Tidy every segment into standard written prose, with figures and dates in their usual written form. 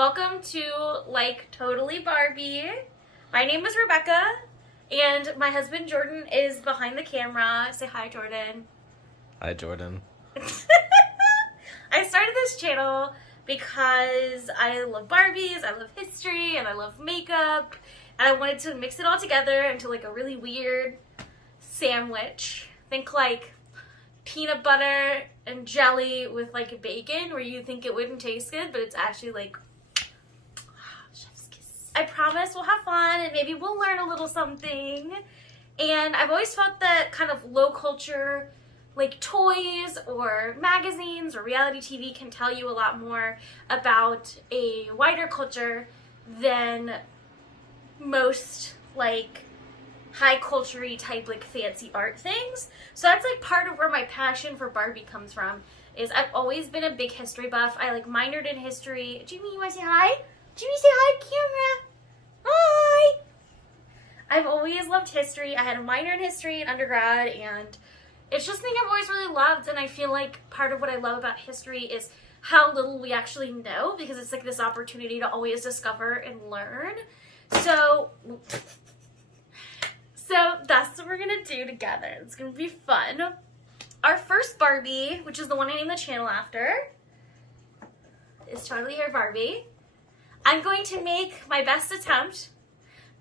Welcome to Totally Barbie. My name is Rebecca, and my husband Jordan is behind the camera. Say hi, Jordan. Hi, Jordan. I started this channel because I love Barbies, I love history, and I love makeup, and I wanted to mix it all together into like a really weird sandwich. Think like peanut butter and jelly with like bacon, where you think it wouldn't taste good, but it's actually like chef's kiss. I promise we'll have fun and maybe we'll learn a little something. And I've always felt that kind of low culture, like toys or magazines or reality TV can tell you a lot more about a wider culture than most like high culture-y type like fancy art things. So that's like part of where my passion for Barbie comes from, is I've always been a big history buff. I like minored in history. Jimmy, you wanna say hi? Jimmy, say hi, camera. Hi! I've always loved history. I had a minor in history in undergrad, and it's just something I've always really loved, and I feel like part of what I love about history is how little we actually know, because it's like this opportunity to always discover and learn. So that's what we're gonna do together. It's gonna be fun. Our first Barbie, which is the one I named the channel after, is Totally Hair Barbie. I'm going to make my best attempt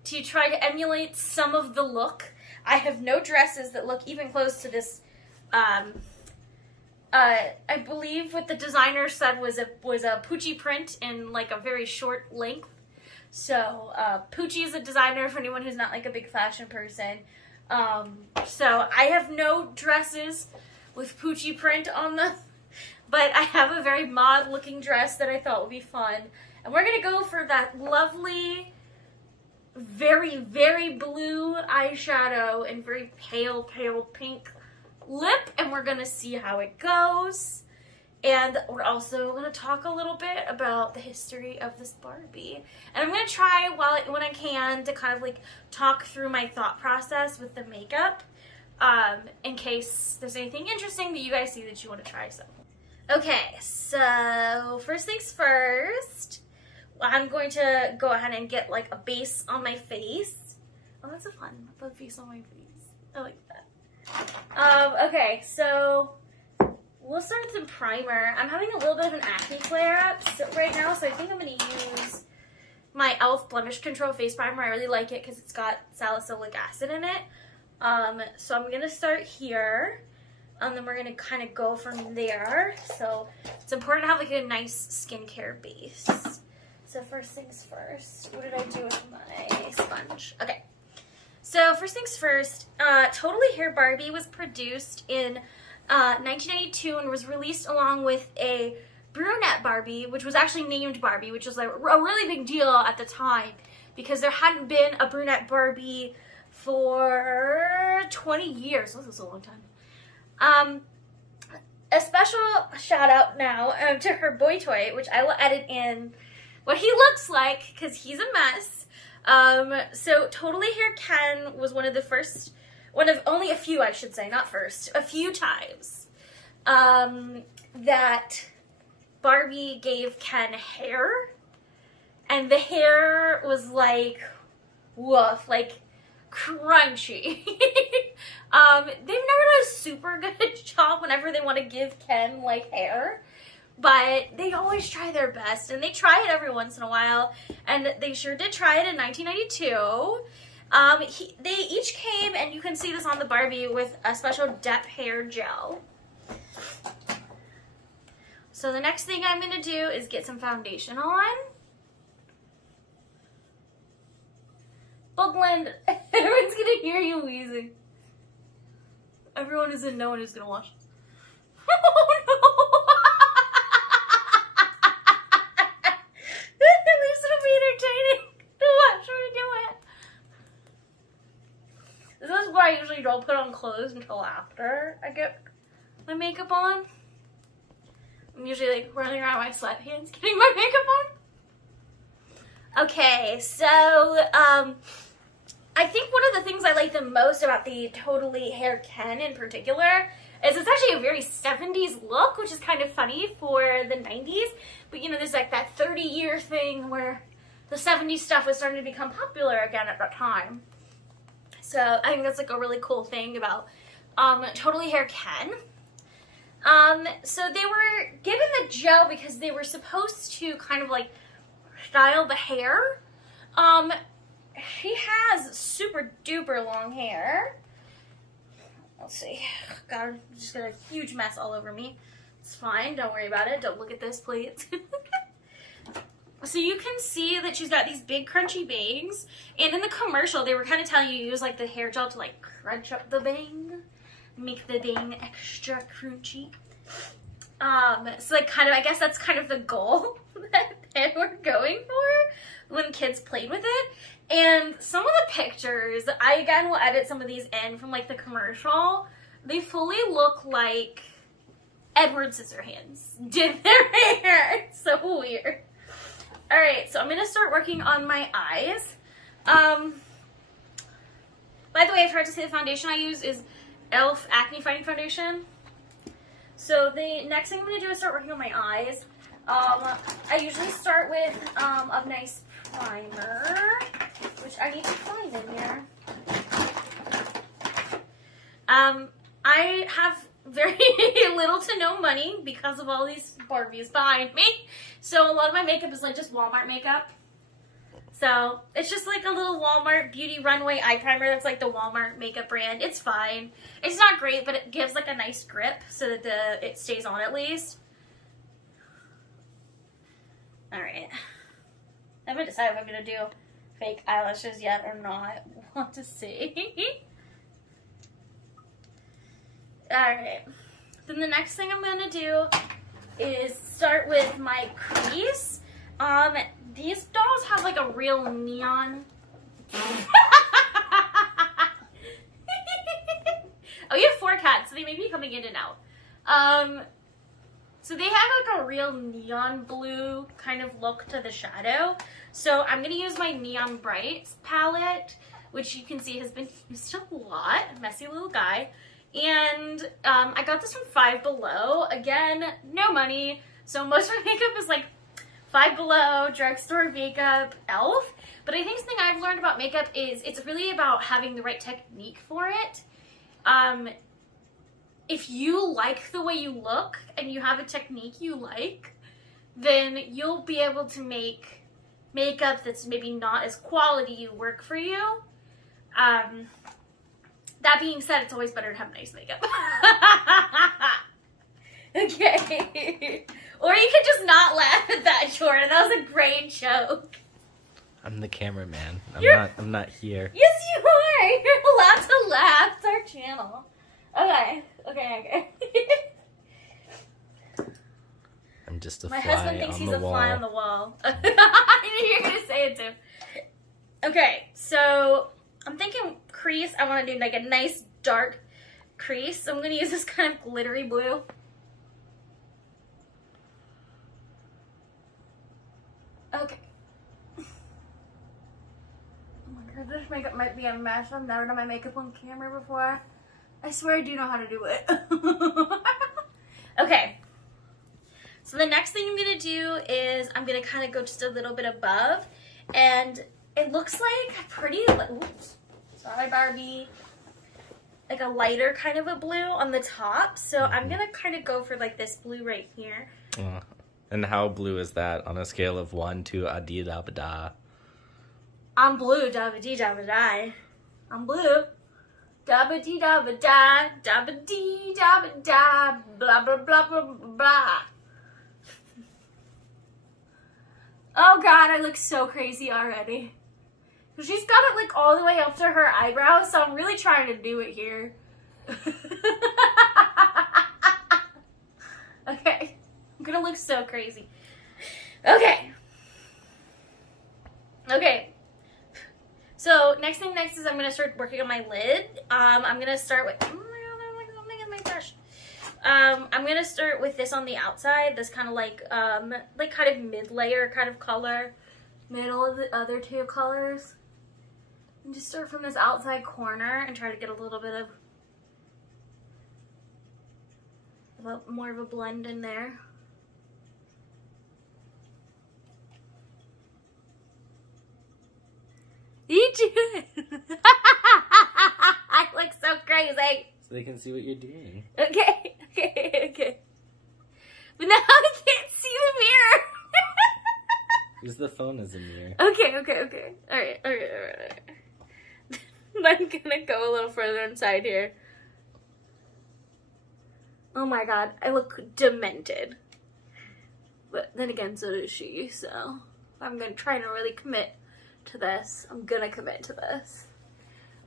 to try to emulate some of the look. I have no dresses that look even close to this. I believe what the designer said was a Poochie print in like a very short length. So Poochie is a designer for anyone who's not like a big fashion person. So I have no dresses with Poochie print on them, but I have a very mod looking dress that I thought would be fun. And we're gonna go for that lovely, very, very blue eyeshadow and very pale, pale pink lip, and we're gonna see how it goes. And we're also going to talk a little bit about the history of this Barbie. And I'm going to try when I can to kind of like talk through my thought process with the makeup, in case there's anything interesting that you guys see that you want to try. So, okay, so first things first, I'm going to go ahead and get like a base on my face. Oh, that's a fun, a base on my face. I like that. Okay, so we'll start with some primer. I'm having a little bit of an acne flare-up right now, so I think I'm going to use my e.l.f. Blemish Control Face Primer. I really like it because it's got salicylic acid in it. So I'm going to start here, and then we're going to kind of go from there. So it's important to have like a nice skincare base. So first things first, what did I do with my sponge? Okay. So first things first, Totally Hair Barbie was produced in 1992 and was released along with a brunette Barbie, which was actually named Barbie, which was like a really big deal at the time because there hadn't been a brunette Barbie for 20 years. This is a long time. A special shout out now to her boy toy, which I will edit in what he looks like because he's a mess. So Totally Hair Ken was one of only a few, I should say, not first, a few times that Barbie gave Ken hair, and the hair was like, woof, like crunchy. They've never done a super good job whenever they want to give Ken like hair, but they always try their best, and they try it every once in a while, and they sure did try it in 1992. They each came, and you can see this on the Barbie, with a special depth hair gel. So the next thing I'm going to do is get some foundation on. Bugland, everyone's going to hear you wheezing. Everyone is in, no one is going to watch. Oh no! At least it'll be entertaining to watch me do it. This is why I usually don't put on clothes until after I get my makeup on. I'm usually like running around my sweatpants getting my makeup on. Okay, so I think one of the things I like the most about the Totally Hair Ken in particular It's actually a very 70s look, which is kind of funny for the 90s. But you know, there's like that 30-year thing where the 70s stuff was starting to become popular again at that time. So I think that's like a really cool thing about Totally Hair Ken. So they were given the gel because they were supposed to kind of like style the hair. He has super duper long hair. Let's see. God, I'm just got a huge mess all over me. It's fine. Don't worry about it. Don't look at this, please. So you can see that she's got these big crunchy bangs. And in the commercial, they were kind of telling you to use like the hair gel to like crunch up the bang. Make the bang extra crunchy. So like kind of, I guess that's kind of the goal that they were going for when kids played with it. And some of the pictures, I again will edit some of these in from like the commercial. They fully look like Edward Scissorhands did their hair. It's so weird. Alright, so I'm going to start working on my eyes. By the way, I forgot to say the foundation I use is e.l.f. Acne Fighting Foundation. So the next thing I'm going to do is start working on my eyes. I usually start with a nice primer, which I need to find in here. I have very little to no money because of all these Barbies behind me. So a lot of my makeup is like just Walmart makeup. So it's just like a little Walmart Beauty Runway eye primer that's like the Walmart makeup brand. It's fine. It's not great, but it gives like a nice grip so that it stays on at least. Alright. I haven't decided if I'm going to do fake eyelashes yet or not. We'll have to see. Alright. Then the next thing I'm going to do is start with my crease. These dolls have like a real neon. Oh, you have 4 cats, so they may be coming in and out. So they have like a real neon blue kind of look to the shadow. So I'm going to use my Neon Brights palette, which you can see has been used a lot. Messy little guy. And I got this from Five Below. Again, no money. So most of my makeup is like Five Below, drugstore makeup, e.l.f. But I think something I've learned about makeup is it's really about having the right technique for it. If you like the way you look and you have a technique you like, then you'll be able to make makeup that's maybe not as quality work for you. That being said, it's always better to have nice makeup. Okay. Or you could just not laugh at that, Jordan. That was a great joke. I'm the cameraman. I'm not here. Yes, you are. You're allowed to laugh. It's our channel. Okay. I'm just a My fly husband thinks on he's the a wall. fly on the wall. I knew you were going to say it too. Okay, so I'm thinking crease. I want to do like a nice dark crease. So I'm going to use this kind of glittery blue. Okay. Oh my god, this makeup might be a mess. I've never done my makeup on camera before. I swear I do know how to do it. Okay. So the next thing I'm going to do is I'm going to kind of go just a little bit above. And it looks like a pretty, oops, sorry Barbie, like a lighter kind of a blue on the top. So I'm going to kind of go for like this blue right here. And how blue is that on a scale of 1 to a-dee-da-ba-da? I'm blue, dabba-dee-dabba-die. I'm blue. Dabba-dee-dabba-da, dabba-dee-dabba-da, blah, blah, blah, blah, blah. Oh god, I look so crazy already. She's got it like all the way up to her eyebrows, so I'm really trying to do it here. Okay. I'm gonna look so crazy. Okay. So next is I'm gonna start working on my lid. I'm gonna start with. Oh my god, I'm like my brush. I'm gonna start with this on the outside. This kind of like kind of mid-layer kind of color, middle of the other two colors. And just start from this outside corner and try to get a little bit of more of a blend in there. You do it. I look so crazy. So they can see what you're doing. Okay. But now I can't see the mirror. Use the phone as a mirror. Okay. Alright. I'm gonna go a little further inside here. Oh my god, I look demented. But then again, so does she, so I'm gonna try to really commit to this. I'm gonna commit to this.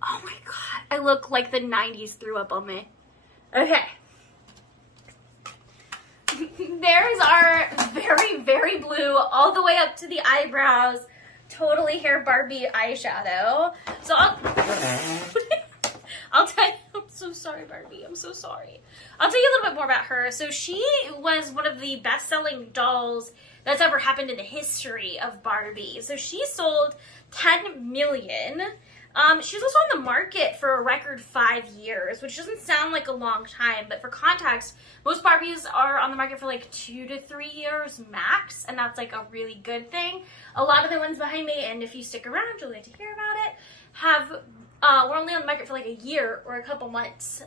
Oh my god, I look like the 90s threw up on me. Okay. There's our very, very blue, all the way up to the eyebrows, Totally Hair Barbie eyeshadow. So I'll tell you, I'm so sorry, Barbie. I'm so sorry. I'll tell you a little bit more about her. So she was one of the best-selling dolls that's ever happened in the history of Barbie. So she sold 10 million. She was also on the market for a record 5 years, which doesn't sound like a long time, but for context, most Barbies are on the market for like 2 to 3 years max, and that's like a really good thing. A lot of the ones behind me, and if you stick around, you'll get to hear about it, we're only on the market for like a year or a couple months.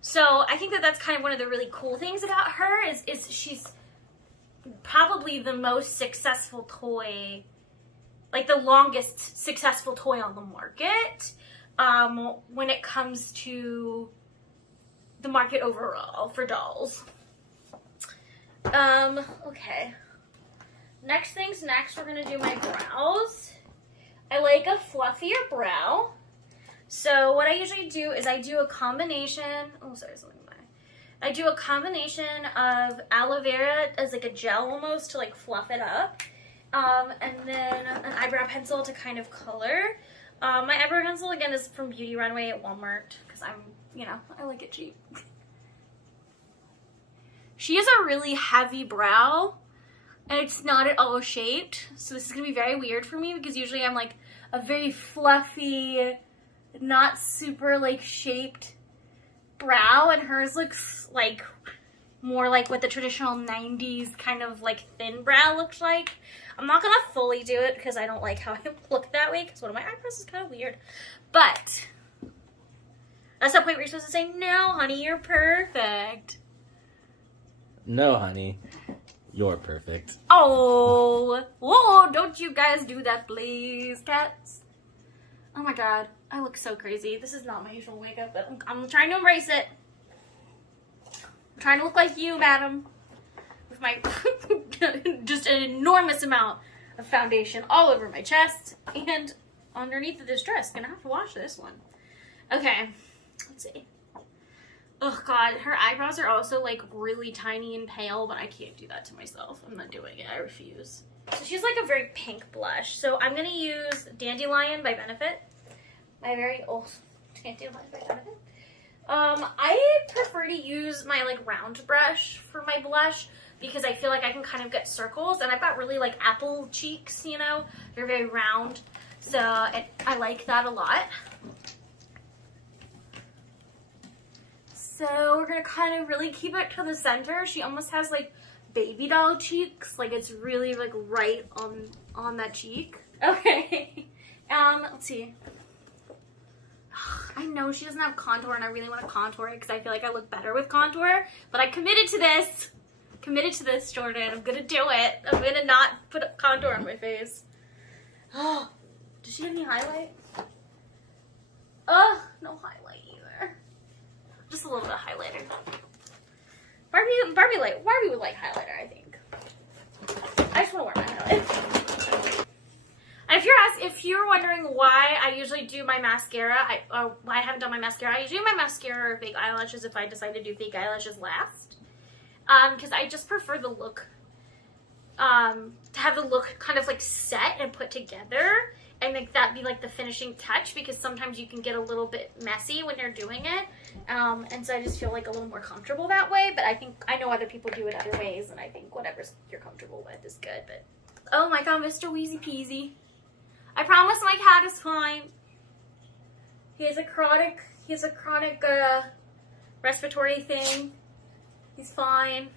So I think that that's kind of one of the really cool things about her is she's probably the most successful toy, like the longest successful toy on the market when it comes to the market overall for dolls. Okay. Next things next, we're going to do my brows. I like a fluffier brow. So what I usually do is I do a combination, I do a combination of aloe vera as like a gel almost to like fluff it up. And then an eyebrow pencil to kind of color. My eyebrow pencil again is from Beauty Runway at Walmart because I like it cheap. She has a really heavy brow. And it's not at all shaped, so this is going to be very weird for me because usually I'm like a very fluffy, not super like shaped brow, and hers looks like more like what the traditional 90s kind of like thin brow looks like. I'm not going to fully do it because I don't like how I look that way because one of my eyebrows is kind of weird. But that's the point where you're supposed to say, no, honey, you're perfect. No, honey. You're perfect. Oh, whoa, don't you guys do that, please, cats. Oh my god, I look so crazy. This is not my usual makeup, but I'm trying to embrace it. I'm trying to look like you, madam. With my, just an enormous amount of foundation all over my chest and underneath of this dress. Gonna have to wash this one. Okay, let's see. Oh god, her eyebrows are also like really tiny and pale, but I can't do that to myself. I'm not doing it. I refuse. So she's like a very pink blush. So I'm gonna use Dandelion by Benefit. My very old Dandelion by Benefit. I prefer to use my like round brush for my blush because I feel like I can kind of get circles, and I've got really like apple cheeks, you know? They're very round. So I like that a lot. So we're gonna kind of really keep it to the center. She almost has like baby doll cheeks. Like it's really like right on that cheek. Okay. Let's see. I know she doesn't have contour and I really want to contour it because I feel like I look better with contour. But I committed to this. Committed to this, Jordan. I'm gonna do it. I'm gonna not put contour on my face. Oh, does she have any highlight? Oh, no highlight either. Just a little bit of highlighter. Barbie would like highlighter, I think. I just want to wear my highlight. And if you're wondering why I usually do my mascara, why I haven't done my mascara, I usually do my mascara or fake eyelashes if I decide to do fake eyelashes last. Because I just prefer the look, to have the look kind of like set and put together. And make that be like the finishing touch because sometimes you can get a little bit messy when you're doing it. And so I just feel like a little more comfortable that way. But I know other people do it other ways, and I think whatever you're comfortable with is good. But oh my god, Mr. Wheezy Peasy. I promise my cat is fine. He has a chronic respiratory thing. He's fine.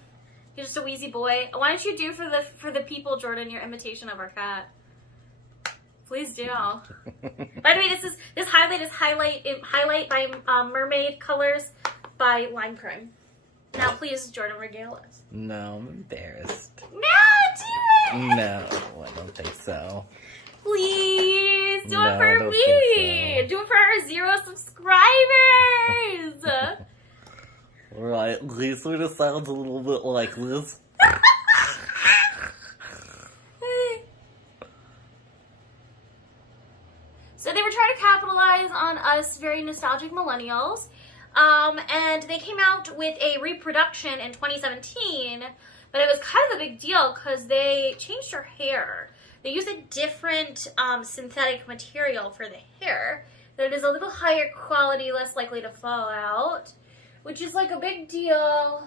He's just a wheezy boy. Why don't you do for the people, Jordan, your imitation of our cat? Please do. By the way, this highlight is highlight by Mermaid Colors by Lime Crime. Now, please, Jordan, regale us. No, I'm embarrassed. No, do it! No, I don't think so. Please, do No, it I for don't me. think so. Do it for our 0 subscribers. Right, at least it sounds a little bit like this. So they were trying to capitalize on us very nostalgic millennials. And they came out with a reproduction in 2017, but it was kind of a big deal because they changed her hair. They used a different synthetic material for the hair that is a little higher quality, less likely to fall out, which is like a big deal.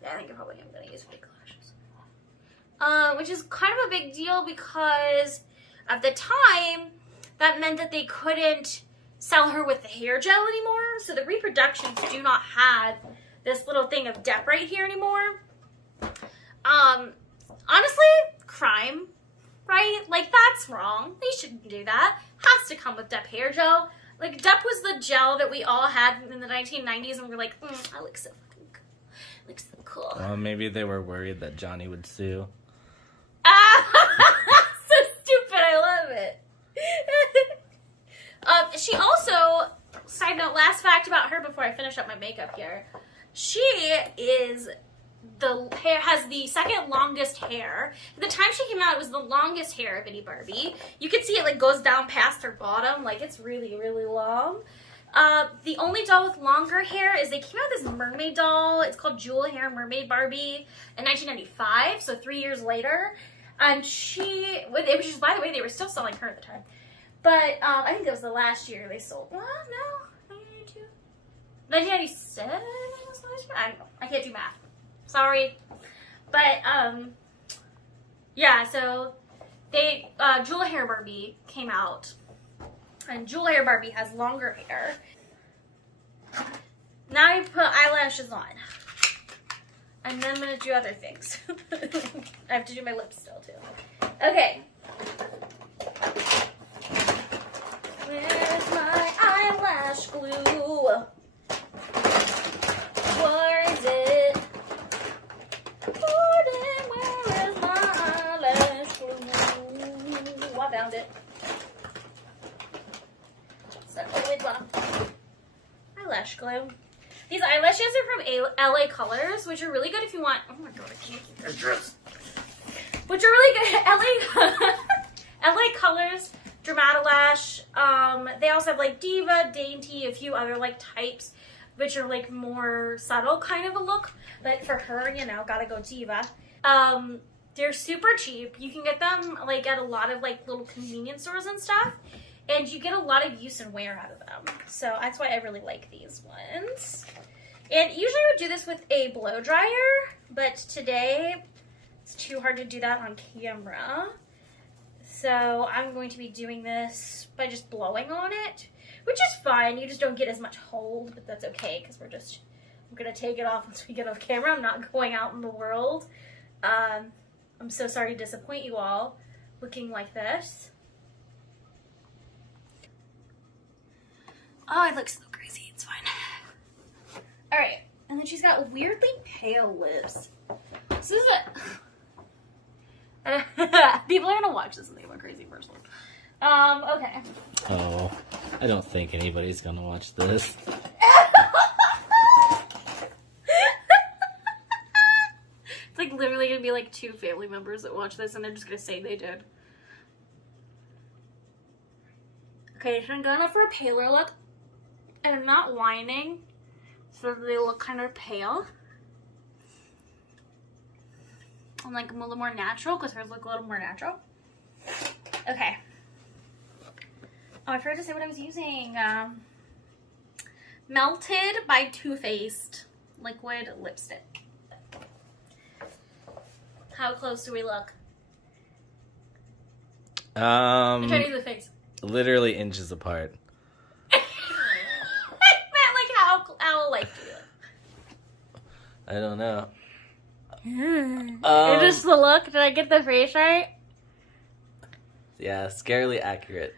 Yeah, I think I probably am going to use fake lashes. Which is kind of a big deal because at the time, that meant that they couldn't sell her with the hair gel anymore. So the reproductions do not have this little thing of dep right here anymore. Honestly, crime, right? Like, that's wrong. They shouldn't do that. Has to come with dep hair gel. Like, dep was the gel that we all had in the 1990s, and we were like, I look so fucking cool. I look so cool. Well, maybe they were worried that Johnny would sue. So stupid. I love it. She also, side note, last fact about her before I finish up my makeup here. She has the second longest hair. At the time she came out, it was the longest hair of any Barbie. You can see it like goes down past her bottom. Like, it's really, really long. The only doll with longer hair is they came out with this mermaid doll. It's called Jewel Hair Mermaid Barbie in 1995, so 3 years later. And it was just, by the way, they were still selling her at the time. But I think that was the last year they sold. Well, no, 1992. 1997 was the last year? I don't know. I can't do math. Sorry. But, yeah, so Jewel Hair Barbie came out. And Jewel Hair Barbie has longer hair. Now I put eyelashes on. And then I'm going to do other things. I have to do my lips still, too. Okay. Where's my eyelash glue? Where is it? Jordan, where is my eyelash glue? I found it. Eyelash glue. These eyelashes are from LA Colors, which are really good if you want. Oh my god, I can't keep this dress. Which are really good. LA Colors, Dramatilash. They also have like Diva, Dainty, a few other like types, which are like more subtle kind of a look. But for her, you know, gotta go Diva. They're super cheap. You can get them like at a lot of like little convenience stores and stuff. And you get a lot of use and wear out of them. So that's why I really like these ones. And usually I would do this with a blow dryer, but today it's too hard to do that on camera. So I'm going to be doing this by just blowing on it, which is fine. You just don't get as much hold, but that's okay because I'm going to take it off once we get off camera. I'm not going out in the world. I'm so sorry to disappoint you all looking like this. Oh, I look so crazy. It's fine. All right. And then she's got weirdly pale lips. This is it. People are going to watch this and think I'm a crazy person. Okay. Oh, I don't think anybody's gonna watch this. It's like literally going to be like 2 family members that watch this and they're just going to say they did. Okay, so I'm going for a paler look. And I'm not whining, so they look kind of pale. I'm like a little more natural, because hers look a little more natural. Okay. Oh, I forgot to say what I was using. Melted by Too Faced liquid lipstick. How close do we look? I'm trying to do the face. Literally inches apart. How like do you look? I don't know. Is this the look? Did I get the face right? Yeah, scarily accurate.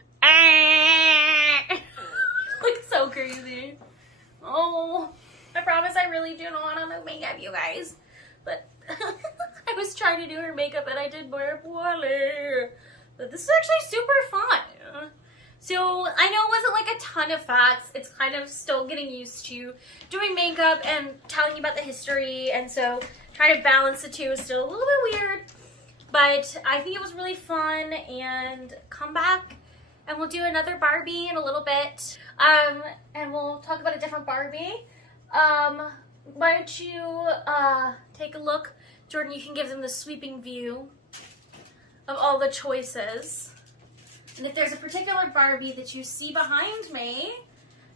Looks so crazy. Oh, I promise I really do not want to do makeup, you guys. But I was trying to do her makeup and I did more poorly. But this is actually super fun. So I know it wasn't like a ton of facts. It's kind of still getting used to doing makeup and telling you about the history. And so trying to balance the two is still a little bit weird. But I think it was really fun, and come back and we'll do another Barbie in a little bit. And we'll talk about a different Barbie. Why don't you take a look? Jordan, you can give them the sweeping view of all the choices. And if there's a particular Barbie that you see behind me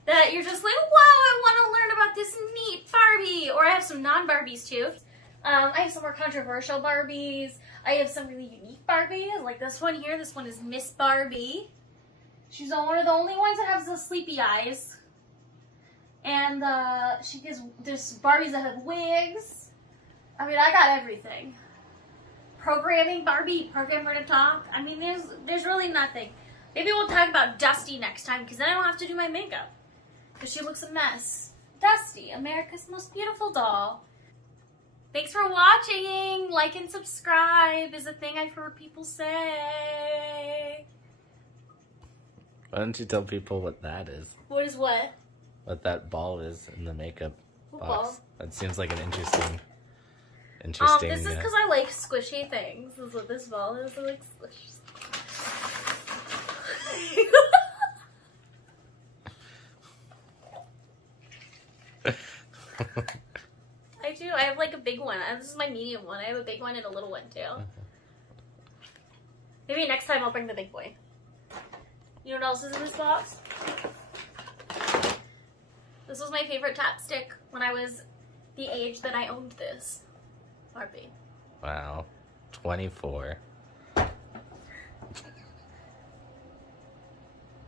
that you're just like, wow, I want to learn about this neat Barbie. Or I have some non-Barbies too. I have some more controversial Barbies. I have some really unique Barbies, like this one here. This one is Miss Barbie. She's one of the only ones that has the sleepy eyes. And there's Barbies that have wigs. I mean, I got everything. Programming Barbie, programmer to talk. I mean, there's really nothing. Maybe we'll talk about Dusty next time, because then I don't have to do my makeup. Because she looks a mess. Dusty, America's most beautiful doll. Thanks for watching. Like and subscribe is a thing I've heard people say. Why don't you tell people what that is? What is what? What that ball is in the makeup What box. ball? That seems like an interesting. This is because I like squishy things. This is what this ball is. I like squishy. I do. I have like a big one. This is my medium one. I have a big one and a little one too. Maybe next time I'll bring the big boy. You know what else is in this box? This was my favorite chapstick when I was the age that I owned this Barbie. Wow. 24.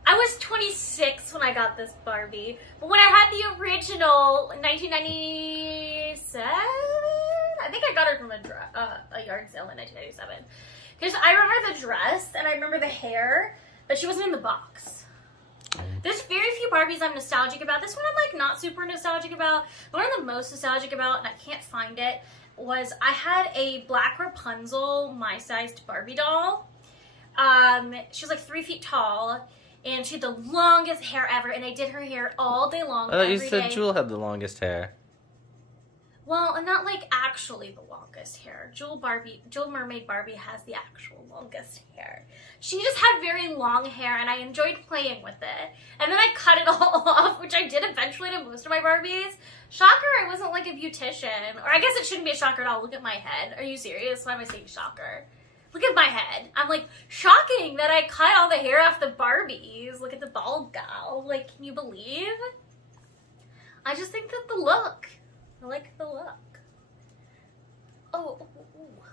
I was 26 when I got this Barbie, but when I had the original in 1997, I think I got her from a yard sale in 1997. Because I remember the dress and I remember the hair, but she wasn't in the box. There's very few Barbies I'm nostalgic about. This one I'm like not super nostalgic about. One of the most nostalgic about, and I can't find it, was I had a black Rapunzel my-sized Barbie doll. She was like 3 feet tall. And she had the longest hair ever, and I did her hair all day long. I thought you said day. Jewel had the longest hair. Well, and not like actually the longest hair. Jewel Mermaid Barbie has the actual longest hair. She just had very long hair, and I enjoyed playing with it. And then I cut it all off, which I did eventually to most of my Barbies. Shocker, I wasn't like a beautician. Or I guess it shouldn't be a shocker at all. Look at my head. Are you serious? Why am I saying shocker? Look at my head. I'm like, shocking that I cut all the hair off the Barbies. Look at the bald gal. Like, can you believe? I just think that the look. I like the look. Oh, ooh.